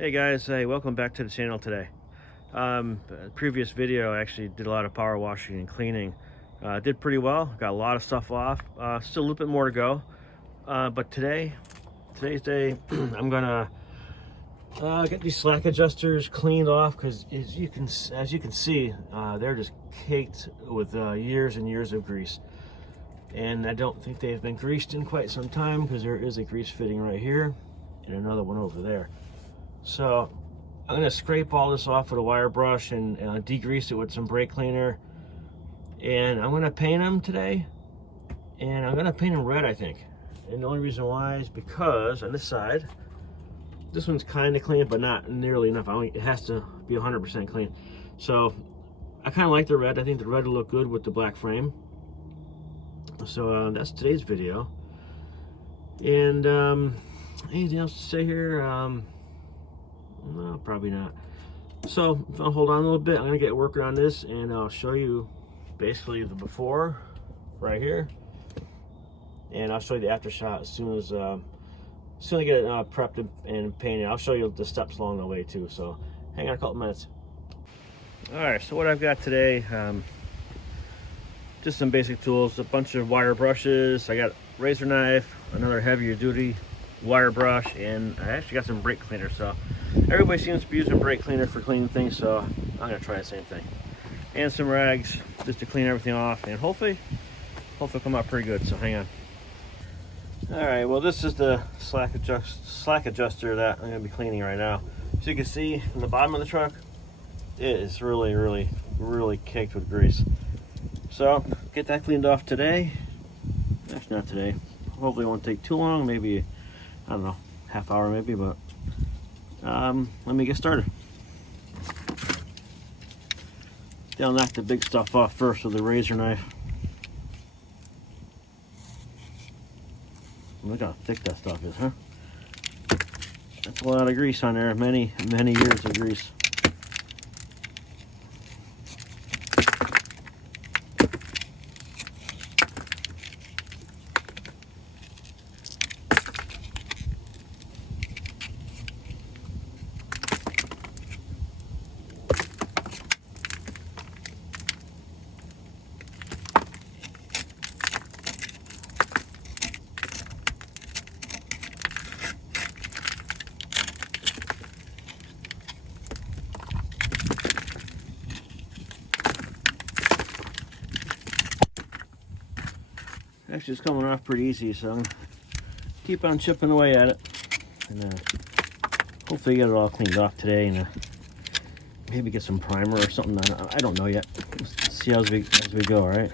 Hey guys, hey, welcome back to the channel today. Previous video I actually did a lot of power washing and cleaning. Did pretty well, got a lot of stuff off. Still a little bit more to go. But today's day, I'm gonna get these slack adjusters cleaned off because as you can see, they're just caked with years and years of grease. And I don't think they've been greased in quite some time because there is a grease fitting right here and another one over there. So I'm going to scrape all this off with a wire brush and degrease it with some brake cleaner. And I'm going to paint them today. And I'm going to paint them red, I think. And the only reason why is because on this side, this one's kind of clean, but not nearly enough. It has to be 100% clean. So I kind of like the red. I think the red will look good with the black frame. So that's today's video. And anything else to say here? No, probably not. So I'll hold on a little bit. I'm gonna get working on this and I'll show you basically the before right here, and I'll show you the after shot as soon as I get it prepped and painted. I'll show you the steps along the way too, so hang on a couple minutes. All right, so what I've got today, just some basic tools, a bunch of wire brushes. I got a razor knife, another heavier duty wire brush, and I actually got some brake cleaner. So everybody seems to be using brake cleaner for cleaning things, so I'm gonna try the same thing. And some rags just to clean everything off, and hopefully it'll come out pretty good. So hang on. All right, well, this is the slack adjuster that I'm gonna be cleaning right now. As you can see from the bottom of the truck, it is really caked with grease. So get that cleaned off today. Actually, not today. Hopefully it won't take too long, maybe, I don't know, half hour maybe, but let me get started. I'll knock the big stuff off first with a razor knife. Look how thick that stuff is, huh? That's a lot of grease on there, many years of grease. Actually, it's coming off pretty easy, so I'm gonna keep on chipping away at it, and hopefully get it all cleaned off today, and maybe get some primer or something. I don't know yet. Let's see as we go. All right.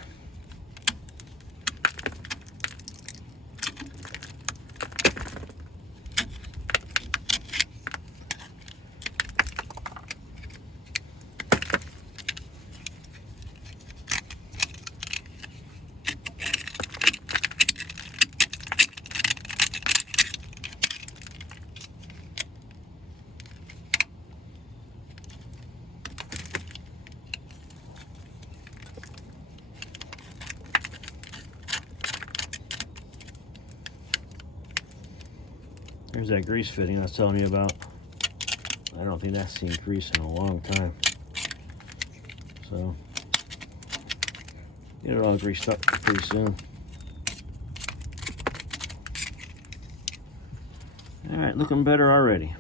There's that grease fitting I was telling you about. I don't think that's seen grease in a long time. So get it all greased up pretty soon. All right, looking better already.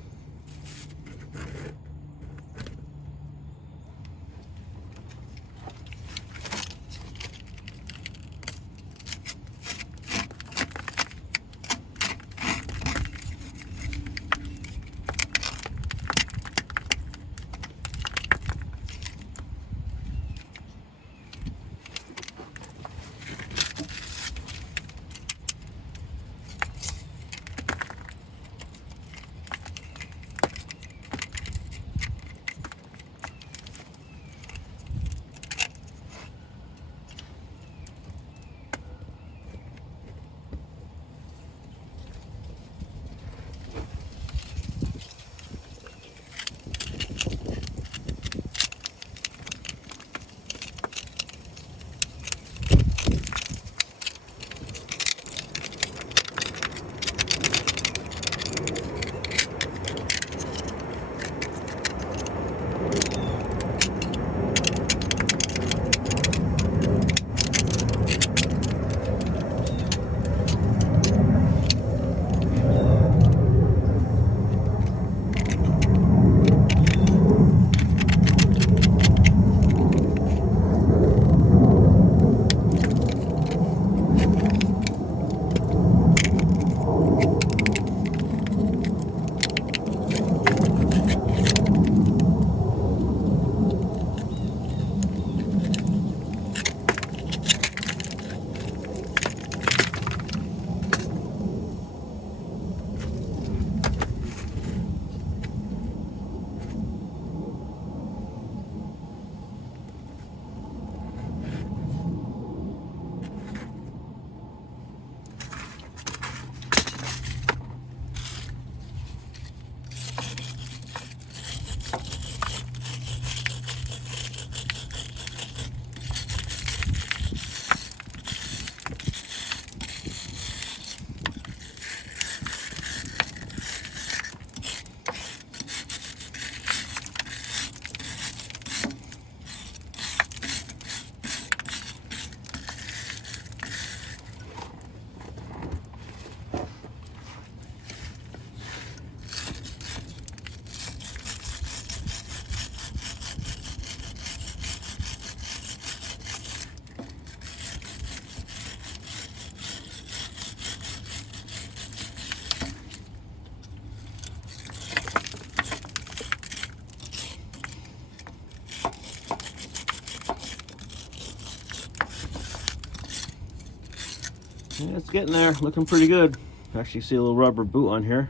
Yeah, it's getting there, looking pretty good. Actually see a little rubber boot on here.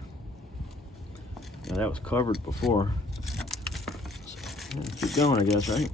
Yeah, that was covered before. So, yeah, keep going, I guess, right?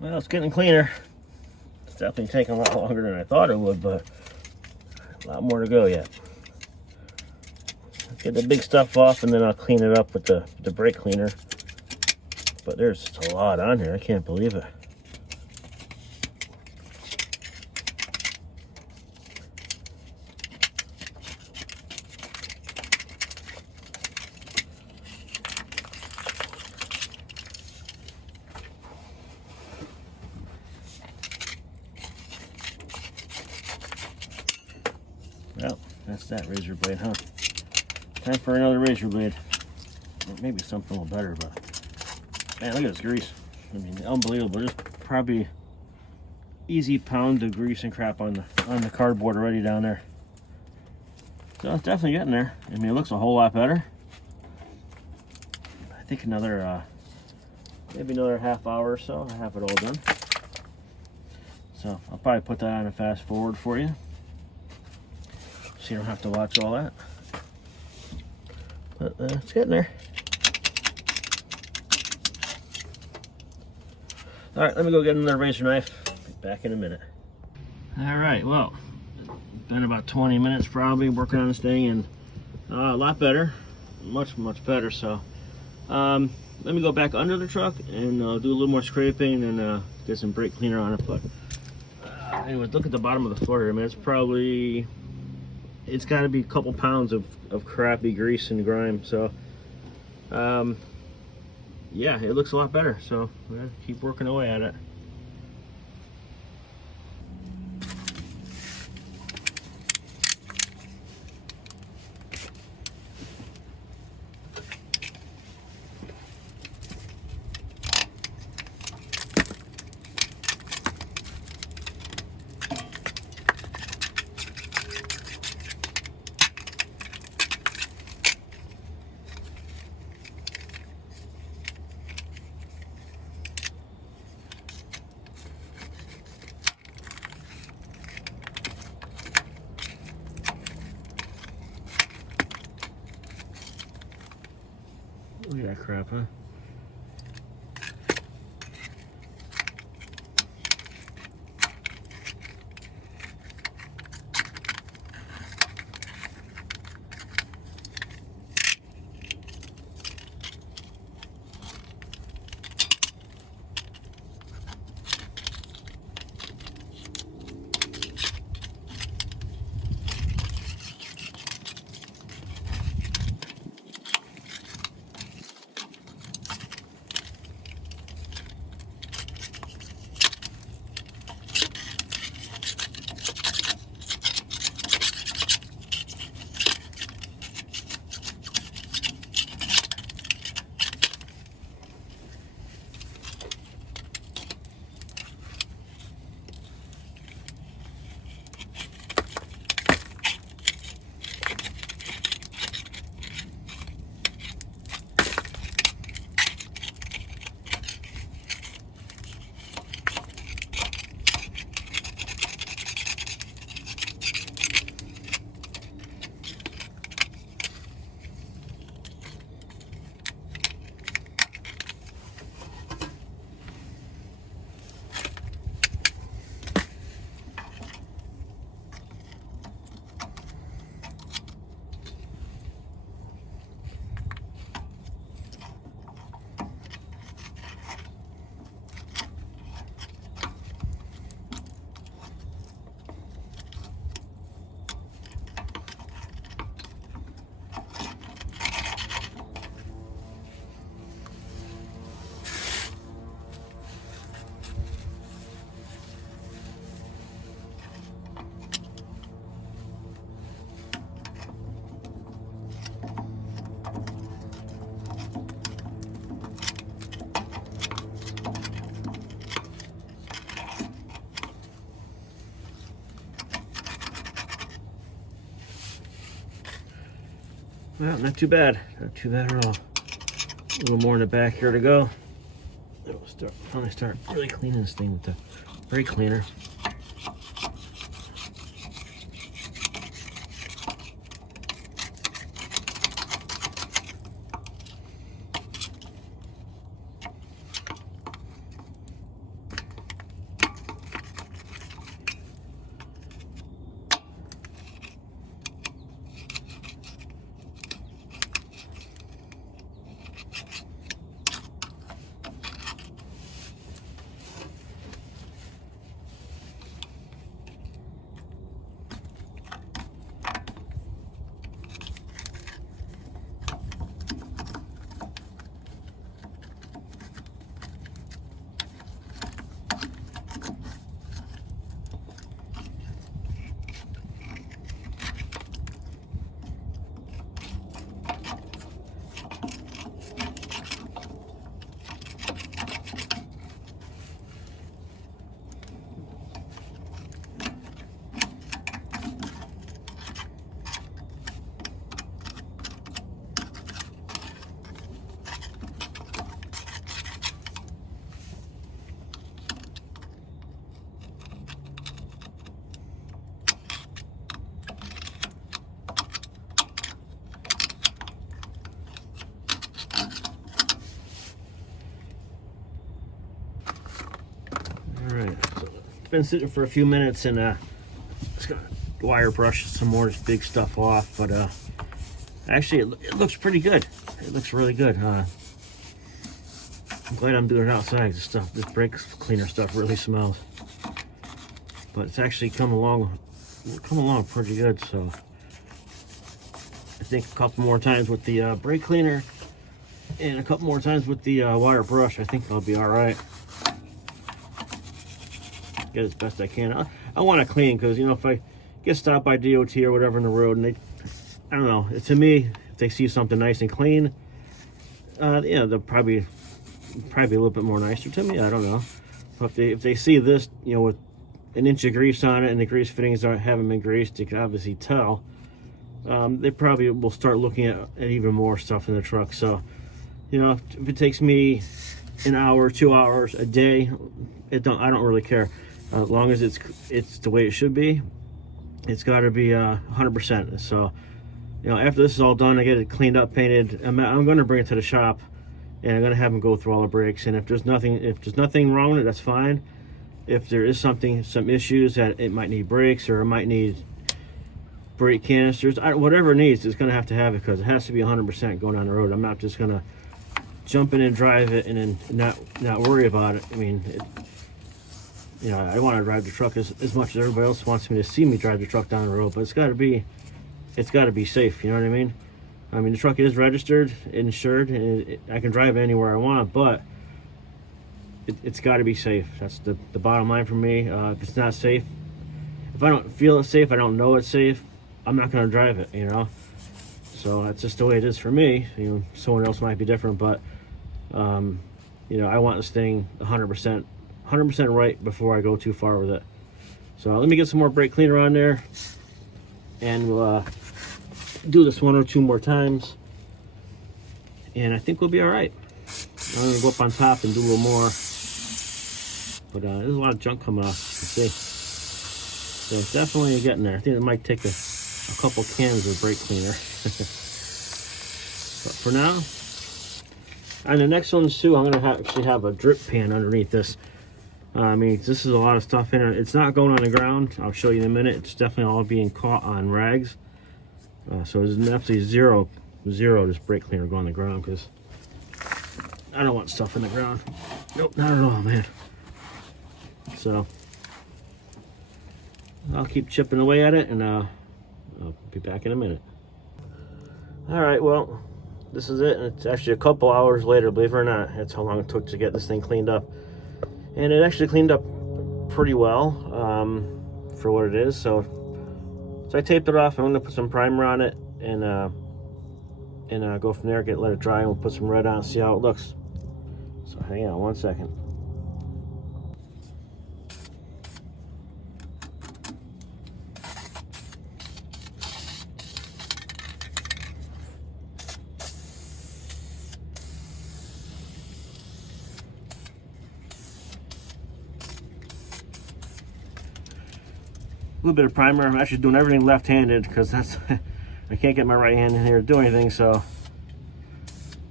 Well, it's getting cleaner. It's definitely taking a lot longer than I thought it would, but a lot more to go yet. Let's get the big stuff off and then I'll clean it up with the brake cleaner. But there's just a lot on here, I can't believe it. Well, that's that razor blade, huh? Time for another razor blade. Or maybe something a little better, but man, look at this grease. I mean, unbelievable. Just probably easy pound of grease and crap on the cardboard already down there. So it's definitely getting there. I mean, it looks a whole lot better. I think another maybe another half hour or so, I'll have it all done. So I'll probably put that on a fast forward for you, so you don't have to watch all that. But it's getting there. All right, let me go get another razor knife. Be back in a minute. All right, well, been about 20 minutes probably working on this thing, and a lot better, much better. So let me go back under the truck and do a little more scraping and get some brake cleaner on it. But anyways, look at the bottom of the floor here, man. It's got to be a couple pounds of crappy grease and grime. So yeah, it looks a lot better. So we're gonna keep working away at it. crap, huh? Well, not too bad. Not too bad at all. A little more in the back here to go. It'll finally start really cleaning this thing with the brake cleaner. Alright, so it's been sitting for a few minutes, and just gonna wire brush some more of this big stuff off, but actually it looks pretty good. It looks really good. I'm glad I'm doing it outside. This brake cleaner stuff really smells, but it's actually come along pretty good. So I think a couple more times with the brake cleaner and a couple more times with the wire brush, I think I'll be all right. Get as best I can. I want to clean, because, you know, if I get stopped by DOT or whatever in the road, and I don't know, to me, if they see something nice and clean, yeah, they'll probably be a little bit more nicer to me. I don't know. But if they see this, you know, with an inch of grease on it and the grease fittings haven't been greased, you can obviously tell. They probably will start looking at even more stuff in the truck. So, you know, if it takes me an hour, 2 hours a day, I don't really care. As long as it's the way it should be, it's got to be 100%. So, you know, after this is all done, I get it cleaned up, painted. I'm going to bring it to the shop and I'm gonna have them go through all the brakes. And if there's nothing wrong with it, that's fine. If there is some issues that it might need brakes or it might need brake canisters, whatever it needs, it's gonna have to have it, because it has to be 100% going on the road. I'm not just gonna jump in and drive it and then not worry about it. I mean, you know, I want to drive the truck as much as everybody else wants me to see me drive the truck down the road, but it's got to be safe. You know what I mean? I mean, the truck is registered, insured, and I can drive it anywhere I want, but it's got to be safe. That's the bottom line for me. If it's not safe, if I don't feel it's safe, I don't know it's safe, I'm not going to drive it, you know? So that's just the way it is for me. You know, someone else might be different, but, you know, I want this thing 100% right before I go too far with it. So let me get some more brake cleaner on there, and we'll do this 1 or 2 more times, and I think we'll be all right. I'm gonna go up on top and do a little more, but there's a lot of junk coming off, you can see. So it's definitely getting there. I think it might take a couple cans of brake cleaner. But for now, and the next ones too, I'm gonna actually have a drip pan underneath this. I mean, this is a lot of stuff in it. It's not going on the ground. I'll show you in a minute. It's definitely all being caught on rags. So there's absolutely zero just brake cleaner going on the ground, because I don't want stuff in the ground. Nope, not at all, man. So I'll keep chipping away at it, and I'll be back in a minute. All right, well, this is it. And it's actually a couple hours later, believe it or not. That's how long it took to get this thing cleaned up. And it actually cleaned up pretty well for what it is. So I taped it off. I'm going to put some primer on it and go from there. Let it dry, and we'll put some red on and see how it looks. So hang on 1 second. A little bit of primer. I'm actually doing everything left-handed, because that's I can't get my right hand in here to do anything. So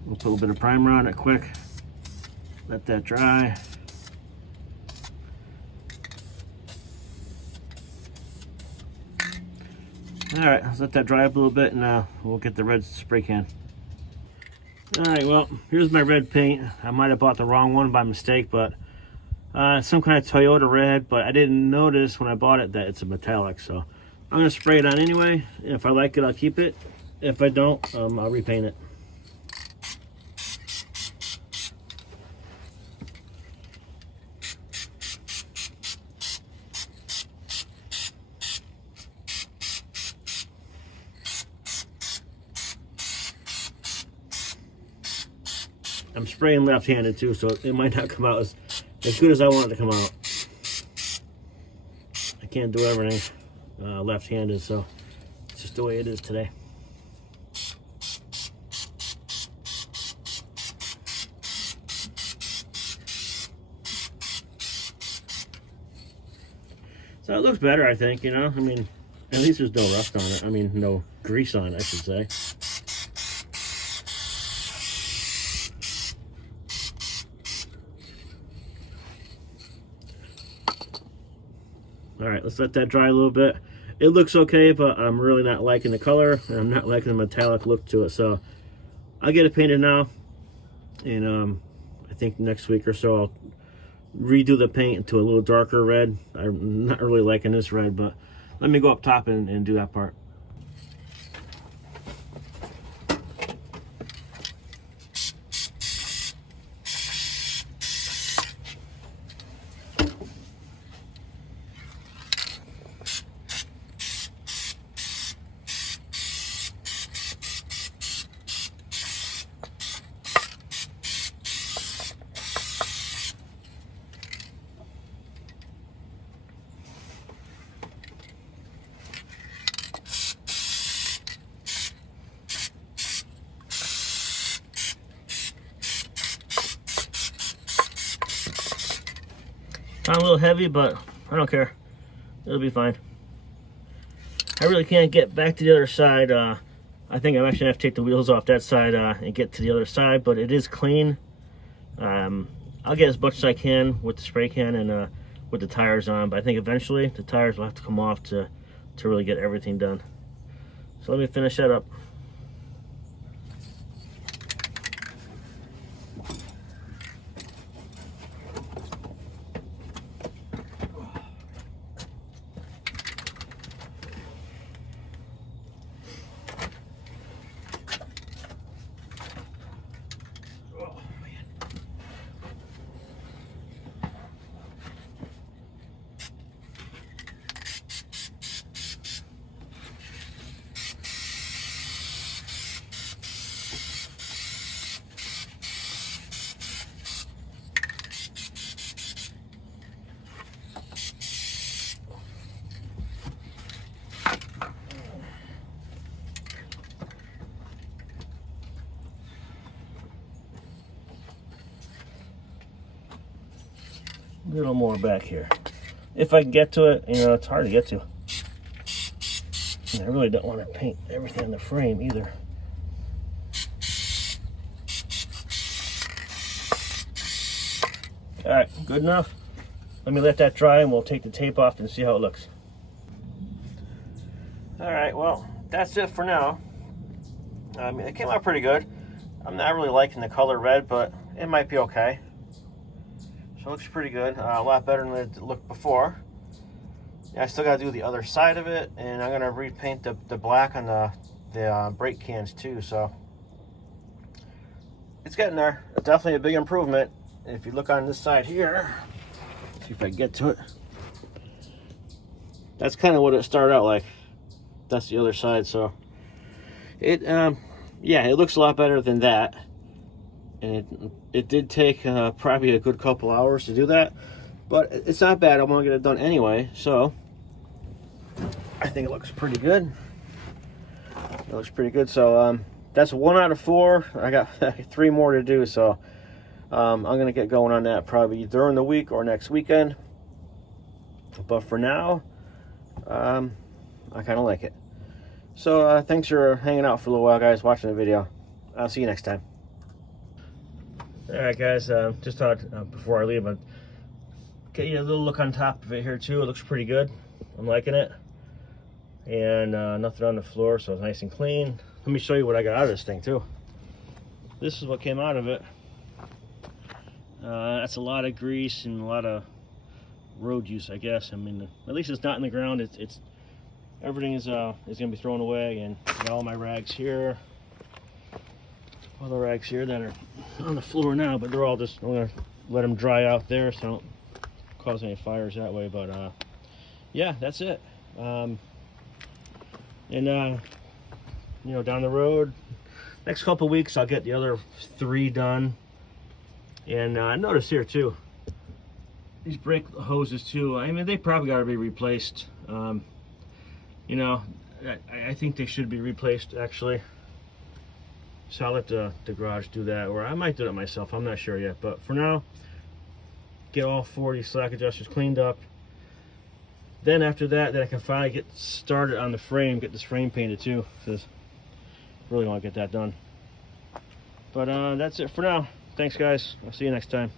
we'll put a little bit of primer on it quick, let that dry. All right, let's let that dry up a little bit, and we'll get the red spray can. All right, well, here's my red paint. I might have bought the wrong one by mistake, but some kind of Toyota red, but I didn't notice when I bought it that it's a metallic. So I'm gonna spray it on anyway. If I like it, I'll keep it. If I don't, I'll repaint it. I'm spraying left-handed too, so it might not come out as good as I want it to come out. I can't do everything left-handed, so it's just the way it is today. So it looks better, I think, you know? I mean, at least there's no rust on it. I mean, no grease on it, I should say. All right, let's let that dry a little bit. It looks okay, but I'm really not liking the color, and I'm not liking the metallic look to it. So I'll get it painted now, and I think next week or so I'll redo the paint into a little darker red. I'm not really liking this red, but let me go up top and do that part. I'm a little heavy, but I don't care. It'll be fine. I really can't get back to the other side. I think I'm actually gonna have to take the wheels off that side and get to the other side, but it is clean. I'll get as much as I can with the spray can and with the tires on, but I think eventually the tires will have to come off to really get everything done. So let me finish that up. A little more back here. If I can get to it, you know, it's hard to get to. And I really don't want to paint everything on the frame either. All right, good enough. Let me let that dry and we'll take the tape off and see how it looks. All right, well, that's it for now. It came out pretty good. I'm not really liking the color red, but it might be okay. So it looks pretty good, a lot better than it looked before. Yeah, I still got to do the other side of it, and I'm going to repaint the black on the brake cans too. So it's getting there. Definitely a big improvement. And if you look on this side here, see if I can get to it. That's kind of what it started out like. That's the other side. So it, yeah, it looks a lot better than that. And it did take probably a good couple hours to do that, but it's not bad. I'm gonna get it done anyway, so I think it looks pretty good. It looks pretty good. So that's 1 out of 4. I got 3 more to do, so I'm gonna get going on that probably during the week or next weekend. But for now, I kind of like it. So thanks for hanging out for a little while, guys, watching the video. I'll see you next time. All right, guys, just thought before I leave, I'd get you a little look on top of it here too. It looks pretty good. I'm liking it. And nothing on the floor, so it's nice and clean. Let me show you what I got out of this thing too. This is what came out of it. That's a lot of grease and a lot of road use, I guess. I mean, at least it's not in the ground. It's everything is gonna be thrown away, and I got all my rags here. All the rags here that are on the floor now, but they're all just, I'm gonna let them dry out there so I don't cause any fires that way. But yeah, that's it. You know, down the road, next couple weeks, I'll get the other 3 done. And I noticed here too, these brake hoses too, I mean, they probably got to be replaced. You know, I think they should be replaced actually. So I'll let the garage do that, or I might do it myself. I'm not sure yet. But for now, get all 40 slack adjusters cleaned up. Then after that, then I can finally get started on the frame, get this frame painted too, because I really want to get that done. But that's it for now. Thanks, guys. I'll see you next time.